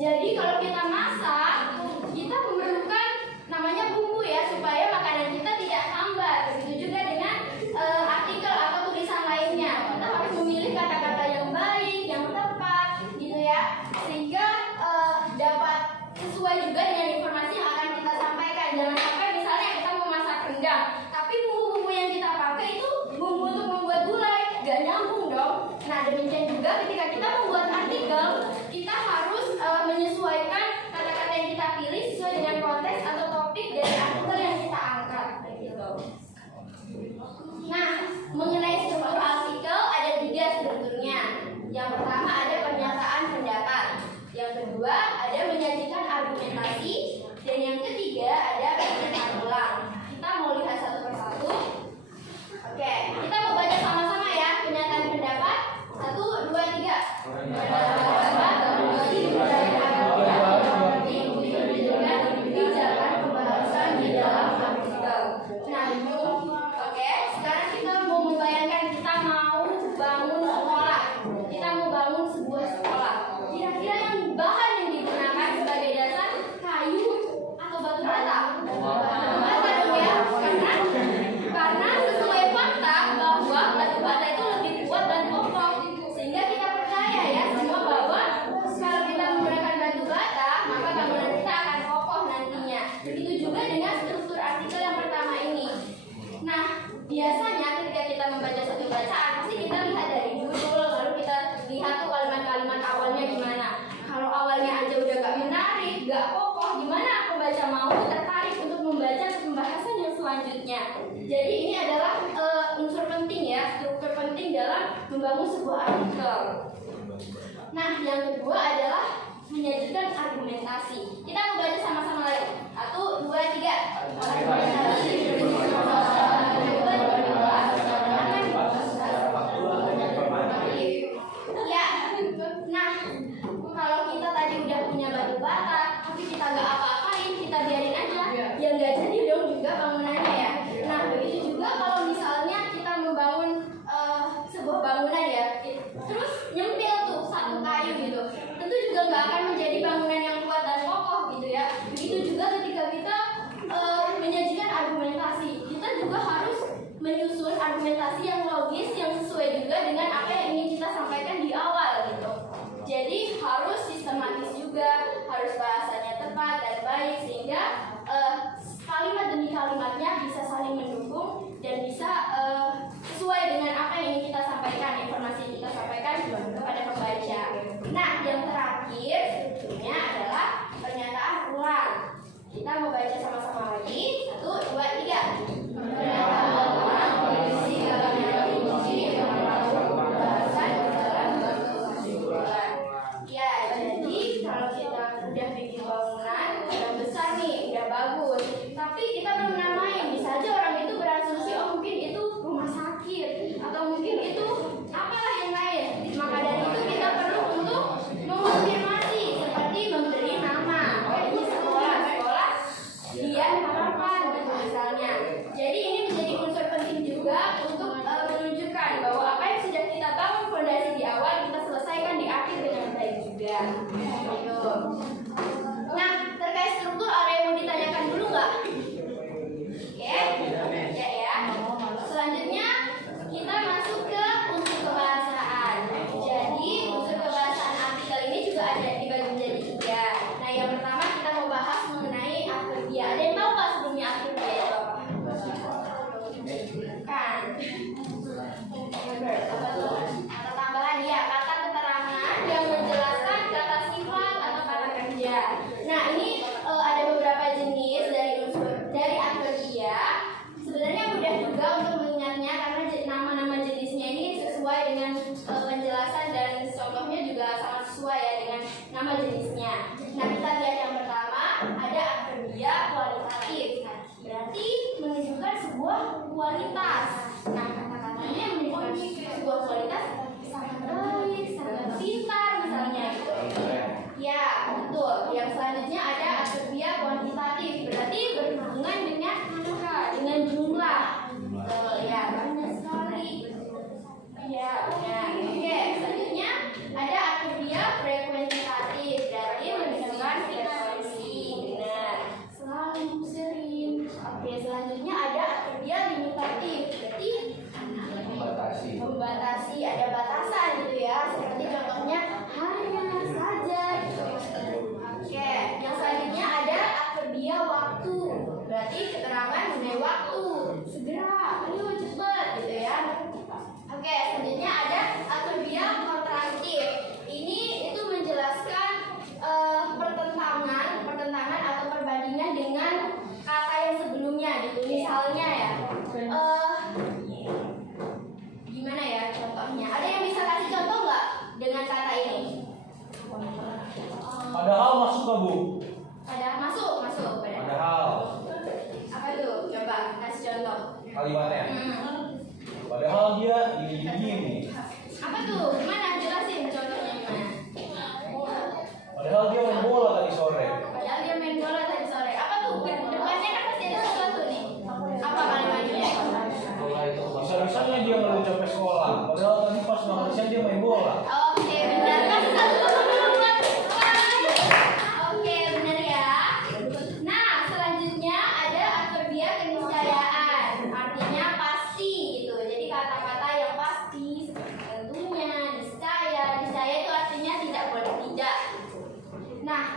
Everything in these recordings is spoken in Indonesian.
Jadi kalau kita masak, kita biasanya ketika kita membaca satu bacaan pasti kita lihat dari judul, lalu kita lihat tuh kalimat-kalimat awalnya gimana. Kalau awalnya aja udah gak menarik, gak kokoh, gimana pembaca mau tertarik untuk membaca pembahasan yang selanjutnya. Jadi ini adalah unsur penting ya, struktur penting dalam membangun sebuah artikel. Nah, yang kedua adalah menyajikan argumentasi. Kita mau baca sama-sama lagi. 1, 2, 3. Argumentasi. Ya. Nah, kalau kita tadi udah punya batu bata, tapi kita gak apa-apain, kita biarin aja. Ya nggak jadi dong juga bangunannya ya. Nah, begitu juga kalau misalnya kita membangun sebuah bangunan ya, terus nyempil tuh satu kayu gitu, tentu juga nggak akan menjadi bangunan yang kuat dan kokoh gitu ya. Begitu juga ketika kita menyajikan argumentasi, kita juga harus menyusun argumentasi yang logis, yang sesuai juga dengan apa yang ingin kita sampaikan di awal gitu. Jadi harus sistematis juga, harus bahasanya tepat dan baik sehingga kalimat demi kalimatnya bisa saling mendukung dan bisa sesuai dengan apa yang ingin kita sampaikan, informasi yang kita sampaikan kepada pembaca. Nah, yang terakhir sebetulnya adalah pernyataan ulang. Kita mau baca sama-sama lagi. 1, 2, 3. Pernyataan ulang berisi kalimat kunci yang pembahasan dalam kesimpulan. Ya, jadi kalau kita udah bikin bangunan yang besar nih, udah bagus, tapi kita belum namain, bisa aja orang itu berasumsi oh mungkin itu rumah sakit atau mungkin itu apalah yang lain. Maka dari itu kita perlu untuk mengonfirmasi seperti memberi nama, kayak di sekolah Dian Harapan gitu misalnya. Jadi ini menjadi unsur penting juga untuk menunjukkan bahwa apa yang sudah kita bangun fondasi di awal kita selesaikan di akhir dengan baik juga. Gitu. Nah, terkait struktur ada yang mau ditanyakan dulu nggak? Oke, ya. Selanjutnya kita masuk ke unsur kebahasaan. Jadi unsur kebahasaan artikel ini juga ada dibagi menjadi 3. Nah, yang pertama kita mau bahas mengenai adverbial. Ada yang tahu nggak sebelumnya adverbial itu apa? Kan? Apa tuh? Kata tambahan ya, kata keterangan yang menjelaskan kata sifat atau kata kerja. Nah, ini ada beberapa jenis dari adverbial. Sebenarnya mudah juga untuk mengingatnya karena nama-nama jenisnya ini sesuai dengan penjelasan dan contohnya juga sangat sesuai ya dengan nama jenisnya. Nah, kita lihat yang pertama ada adverbial kualitatif. Berarti menunjukkan sebuah kualitas. Nah, kata-katanya menunjukkan sebuah kualitas sangat baik, sangat pintar misalnya gitu. Ya, betul. Yang selanjutnya ada adverbial kuantitatif. Berarti berhubungan dengan angka, dengan jumlah. Ya, banyak sekali. Ya, benar. Oke, selanjutnya ada adverbial frekuentitatif. Berarti menunjukkan frekuensi. Benar. Selalu, sering. Oke, selanjutnya ada adverbial limitatif. Berarti membatasi, ada batasan gitu ya. Seperti contohnya hanya saja gitu. Oke, yang selanjutnya ada adverbial waktu. Berarti keterangan mengenai waktu. Segera, ayo cepat gitu ya. Oke, selanjutnya ada adverbial kontrastif. Ini itu menjelaskan pertentangan atau perbandingan dengan kata yang sebelumnya gitu. Misalnya ya, gimana ya contohnya? Ada yang bisa kasih contoh nggak dengan kata ini? Padahal masuk nggak, Bu? Padahal masuk. Padahal. Apa tuh? Coba kasih contoh. Kalimatnya. Padahal dia ini. Apa tuh? Gimana? Jelasin contohnya gimana? Padahal dia main bola tadi sore. Padahal dia main bola tadi sore. Apa tuh? Depannya kan pasti ada sesuatu nih. Apa kalimatnya? Bisa-bisanya dia ngeluh capek sekolah. Padahal tadi pas bangun siang dia main bola. Oke, benar. Kasih satu tepuk tangan buat Oke, benar ya. Nah, selanjutnya ada adverbial keniscayaan. Artinya pasti gitu. Jadi kata-kata yang pasti, tentunya, niscaya. Niscaya itu artinya tidak boleh tidak. Nah,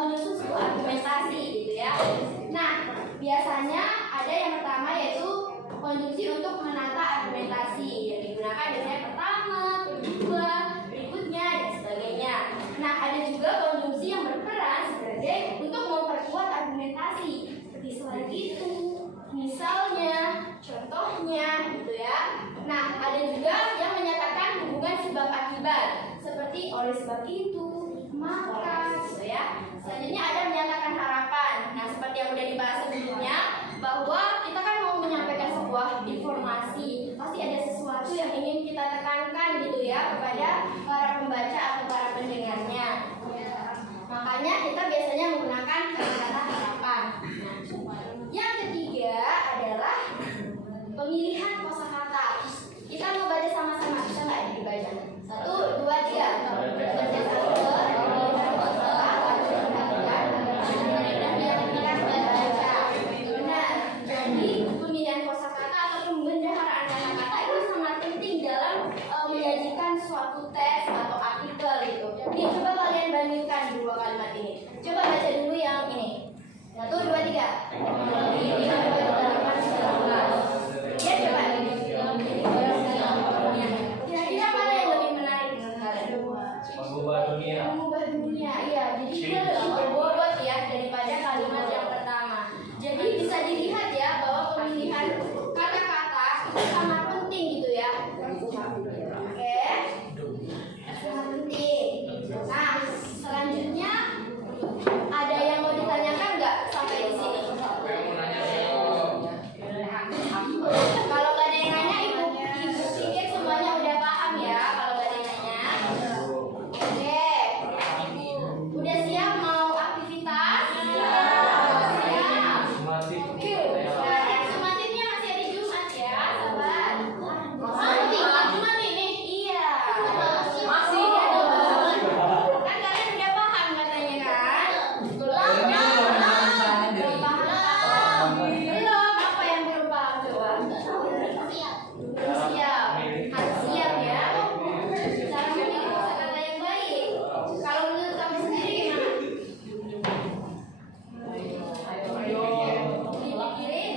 menyusun sebuah argumentasi gitu ya. Nah, biasanya ada yang pertama yaitu konjungsi untuk menata argumentasi yang digunakan biasanya pertama, kedua, berikutnya dan sebagainya. Nah, ada juga konjungsi yang berperan sebagai untuk memperkuat argumentasi seperti selain itu, misalnya, contohnya gitu ya. Nah, ada juga yang menyatakan hubungan sebab akibat seperti oleh sebab itu, maka gitu ya. Selanjutnya ada menyatakan harapan. Nah, seperti yang sudah dibahas sebelumnya, bahwa kita kan mau menyampaikan sebuah informasi, pasti ada sesuatu yang ingin kita tekankan gitu ya kepada para pembaca atau para pendengarnya. Makanya kita biasanya menggunakan kata-kata harapan. Nah, yang ketiga adalah pemilihan kosakata. Kita mau baca sama-sama, bisa nggak dibaca? 1, 2, 3. Benar. Jadi pemilihan kosakata atau pembendaharaan kata-kata itu sangat penting dalam menyajikan suatu teks atau artikel gitu. Jadi coba kalian bandingkan dua kalimat ini. Coba baca dulu yang ini. 1, 2, 3. Ya coba. Kira-kira mana yang lebih menarik menurut kalian? Mengubah dunia. Mengubah dunia, iya. Jadi dia lebih berbobot ya daripada kalimat yang pertama. Jadi bisa dilihat ya bahwa pemilihan kata-kata itu sangat penting gitu ya. Oke, sangat penting. Nah, selanjutnya ada yang mau ditanyakan nggak sampai di sini? Kalau nggak ada yang nanya, ibu pikir semuanya udah paham ya. Kalau nggak ada yang nanya, oke. Udah siap mau aktivitas? Siap. Oke. Nah, yang sumatifnya masih hari Jumat ya, sahabat. Jumat ini? Iya. Masih. Kan kalian udah paham katanya kan? Belum paham. Belum. Apa yang belum paham coba? Belum siap. Harus siap ya. Cara memilih kosakata yang baik. Kalau menurut kamu sendiri gimana? Dipikirin.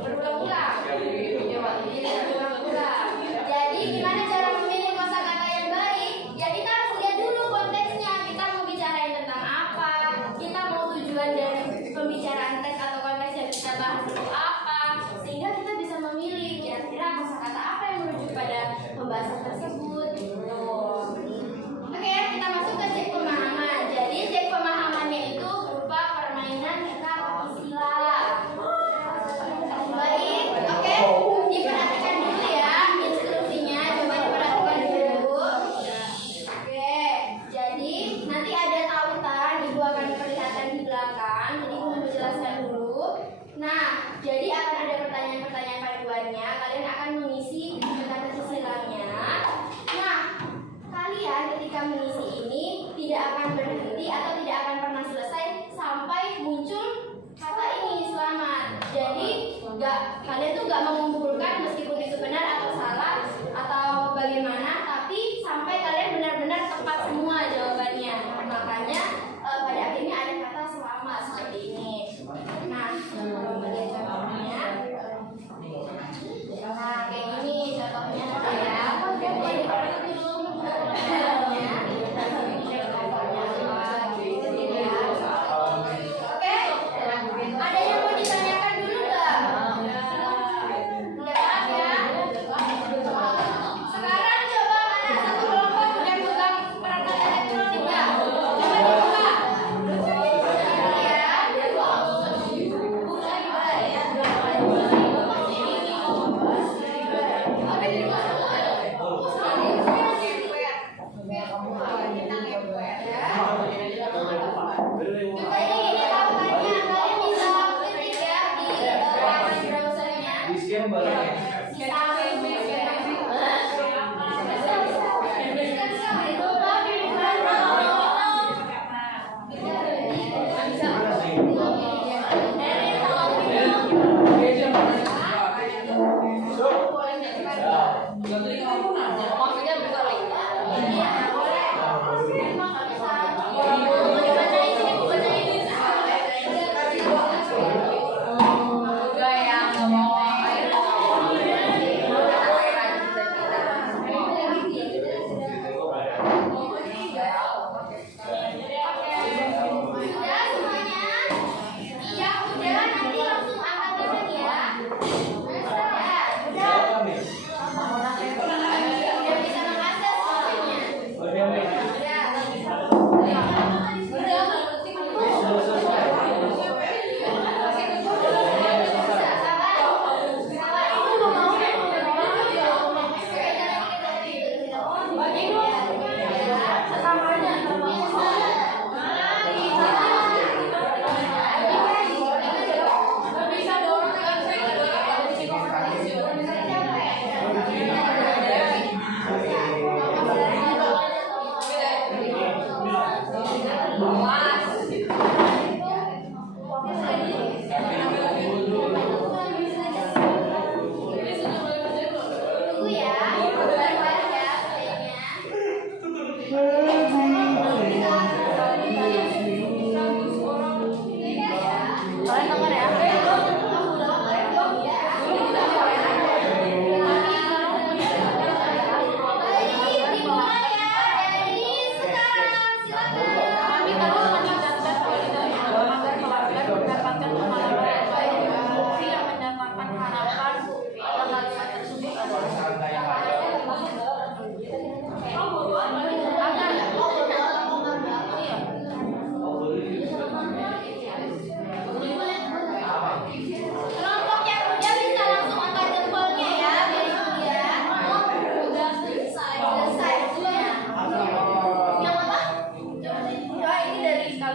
Berulang-ulang. Jadi gimana cara memilih kosakata yang baik? Ya kita harus lihat dulu konteksnya. Kita mau bicarain tentang apa? Kita mau tujuan dari pembicaraan teks atau konteks yang kita bahas itu apa? Sehingga kita bisa memilih kira-kira kosakata apa yang merujuk pada pembahasan tersebut. Oke, kita masuk ke cek pemahaman. Jadi cek pemahamannya itu berupa permainan kata istilah. Baik, oke. Diperhatikan dulu ya instruksinya. Coba diperhatikan dulu. Oke, jadi nanti ada tautan, ibu akan diperlihatkan di belakang. Jadi ibu mau jelaskan dulu. Nah, jadi akan ada pertanyaan-pertanyaan paduannya. Kalian akan mengisi kata silangnya. Nah, kalian ketika mengisi ini tidak akan berhenti atau tidak akan pernah selesai sampai muncul kata ini selamat. Jadi kalian tuh nggak mengumpulkan meskipun itu benar atau salah atau bagaimana, tapi sampai kalian benar-benar tepat semua jawabannya. Makanya pada akhirnya ada kata selamat seperti ini. Nah, kalau melihat contohnya, nah kayak gini contohnya ya. Oke, ada yang mau ditanyakan dulu nggak? Nggak ada. Sekarang coba mana satu kelompok udah pegang perangkat elektronik nggak? Coba dibuka. Maksudnya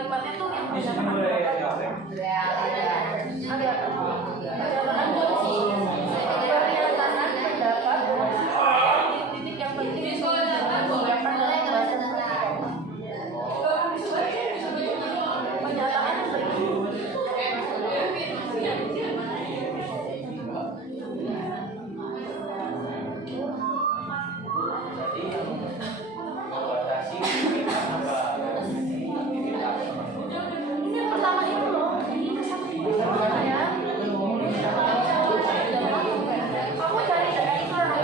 keempatnya tuh yang Di sini menyatakan mulai ada pernyataan polisi pernyataan pendapat titik yang penting disampaikan dalam bahasa pernyataan yang berikut. Ini yang pertama itu loh. Kamu cari dari mana?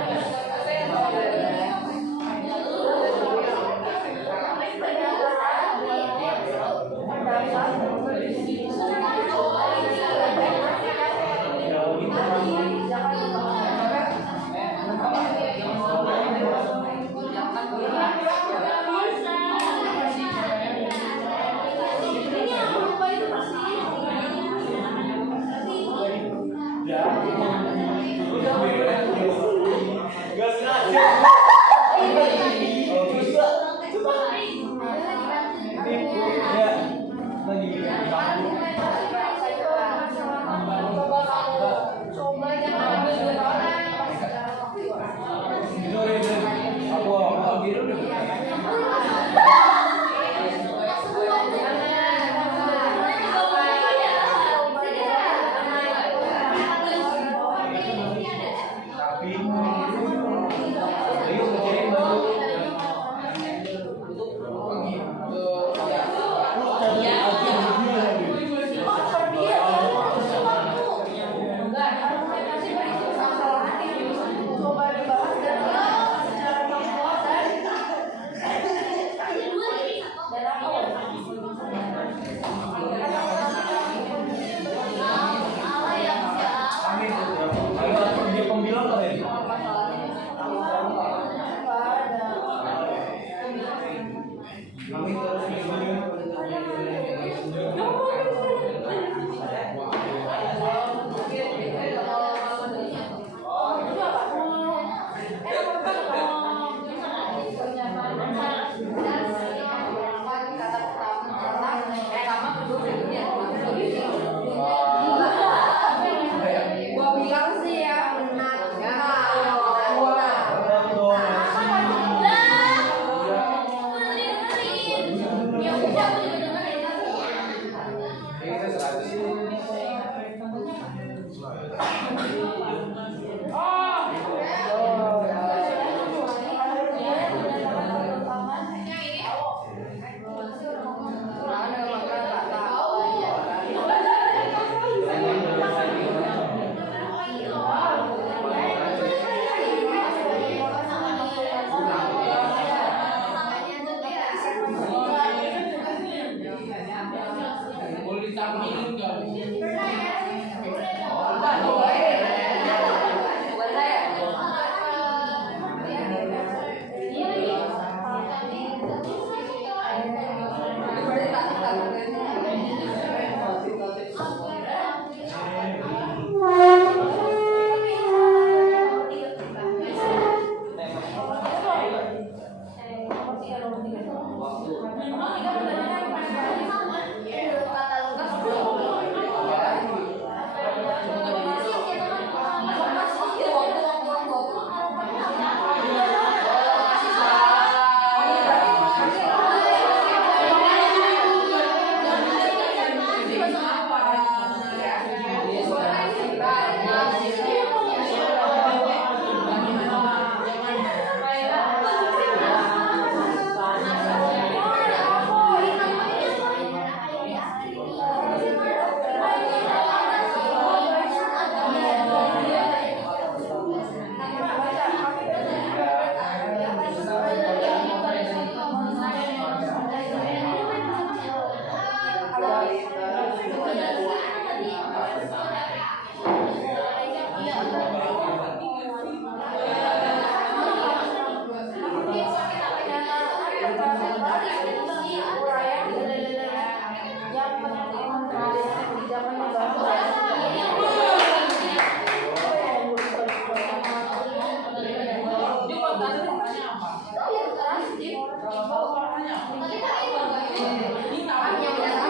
Ini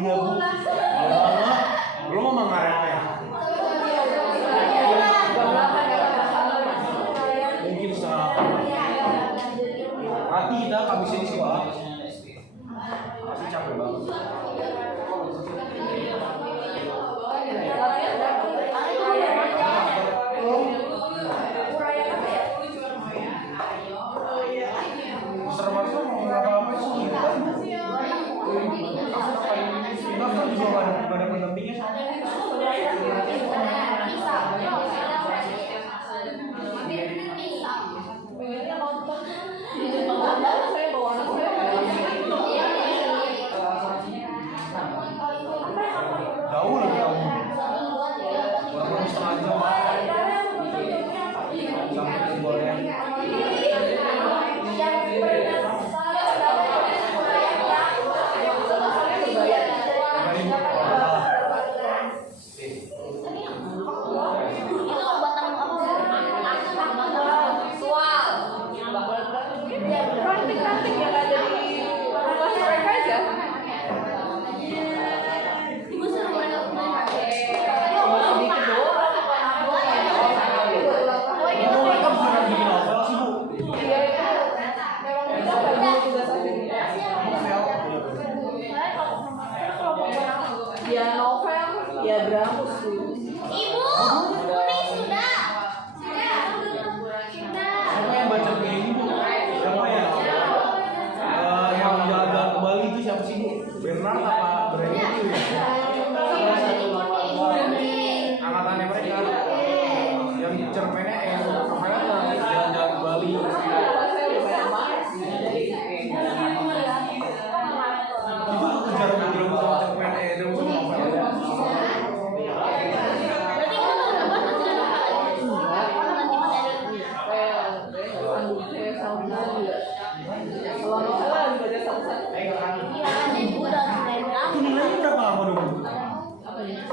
Iya bu. Belum mau mengarahnya. Mungkin setengah. Mati kita habisnya di sekolah. Masih capek banget. Mister Marso mau ngapa-ngapain sih? Kan juga gak ada pendampingnya. Jauh lagi kamu. Baru setengah jam. Sampai ke Borneo. Praktik-praktik yang ada di rumah mereka aja. Ibu suruh mereka Sedikit doang. Kamu mereka bukan bikin novel sih bu. Iya itu memang kita bagi tugas aja. Ya novel, ya dramus sih. Ibu, kuning sudah. Siapa yang baca kayak ini bu? Siapa ya? Yang jalan-jalan ke Bali itu siapa sih bu? Bernard apa Brandon itu ya? Angkatannya mereka. Yang cerpennya novelnya jalan-jalan ke Bali. Itu kejar drama sama cerpen drama sama novel. Berarti kamu tahu berapa hasilnya nanti materi? Kalau novel dibaca satu-satu. Iya, ada ibu udah mulai berapa? Itu nilainya berapa lama dong?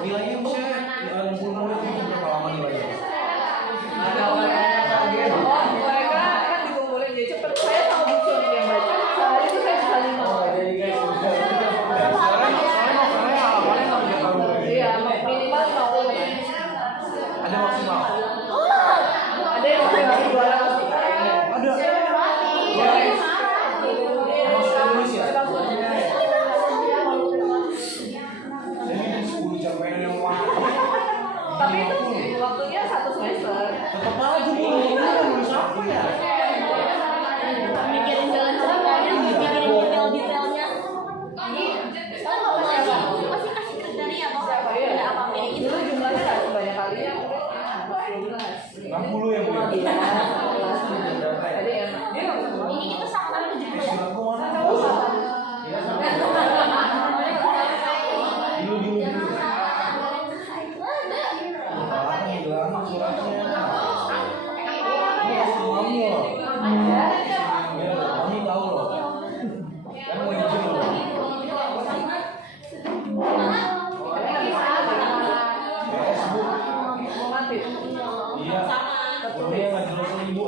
Nilainya misalnya 60 murid itu berapa lama nilainya? Mereka kan dikumpulin jadi cepet. Saya tahu buku yang baca. Sehari itu saya bisa 5. Jadi guys, soalnya novelnya awalnya nggak punya tahu. Iya, minimal 50. Ada maksimal. Ada yang maksimal 200. Ada. Masuk tulis ya. Ini 10 cerpen yang wah. Tapi itu waktunya 1 semester. Tetap aja bu, nulis apa ya? Mikirin jalan ceritanya, mikirin detail-detailnya. Kan kalau pasti kasih kriteria toh. Ada apa pilih itu? Dulu jumlahnya nggak sebanyak kalian. 60 ya bu. Ada yang Ini kita sama 70 ya. Surat gua mana? Dulu. Bilang suratnya. Kamu loh. Kami tahu loh. Kan mau izin loh. Yes, Bu. mau mati. Iya. Kuliah nggak jelas ibu.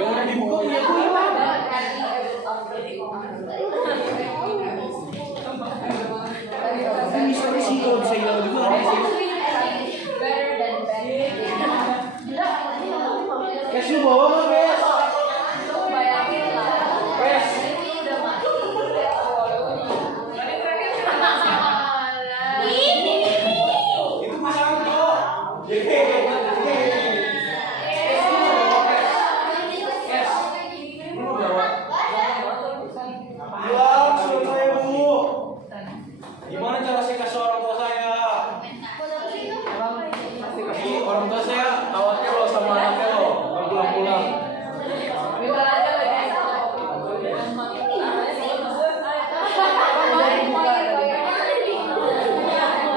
Yang udah dibuka punya aku hilang. Tapi misalnya sih kalau bisa hilang juga aneh sih. Kes lu bawa nggak Kes? Kes. Itu bisa kok. Hilang surat saya Bu. Gimana cara saya kasih orang tua saya? Ini orang tua saya khawatir loh sama anaknya loh, nggak pulang-pulang.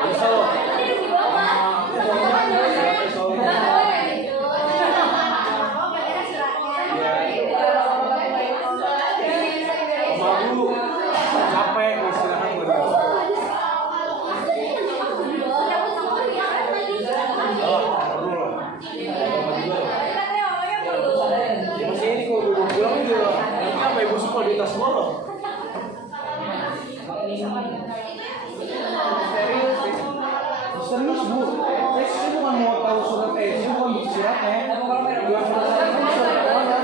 Bisa loh. Malu, capek, istirahat bener. Ya masih ini kalau gue pulang juga nanti apa ibu suka di tas gue loh. Serius Bu, saya bukan mau tahu surat saya bukan buku suratnya. Bukan surat mana.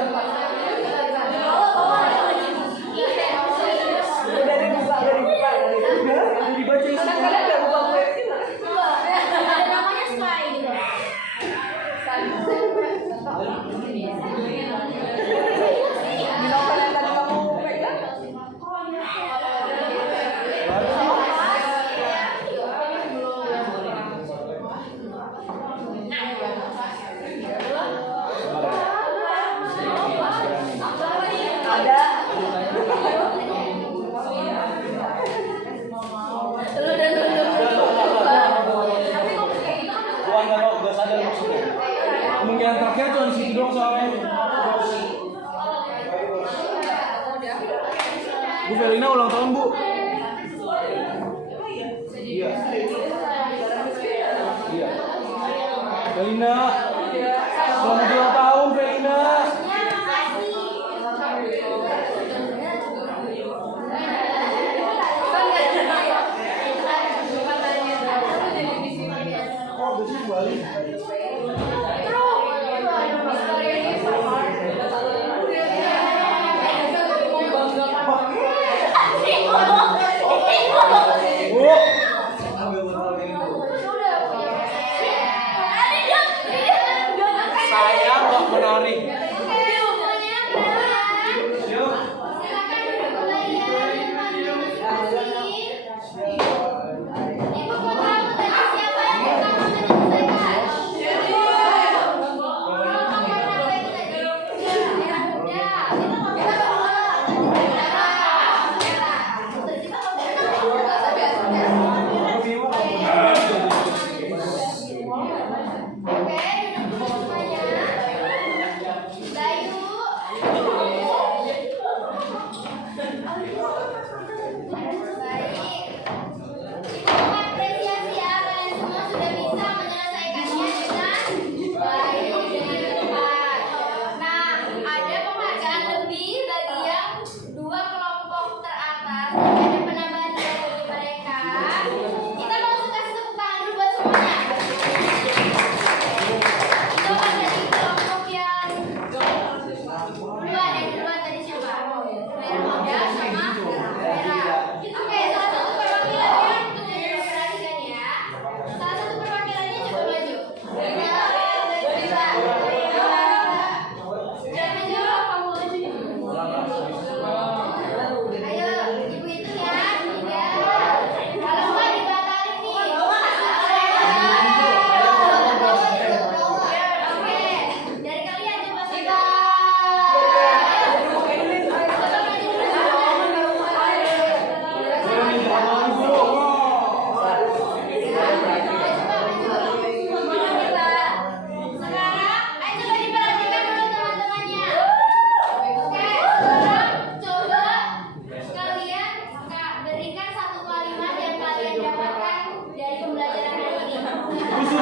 Udah dibaca isi. Gak sadar maksudnya. Kemungkinan terakhir cuma di situ doang soalnya. Bu Felina ulang tahun Bu. Iya. Iya. Felina. Selamat ulang tahun Felina. Oh, besok balik.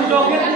joget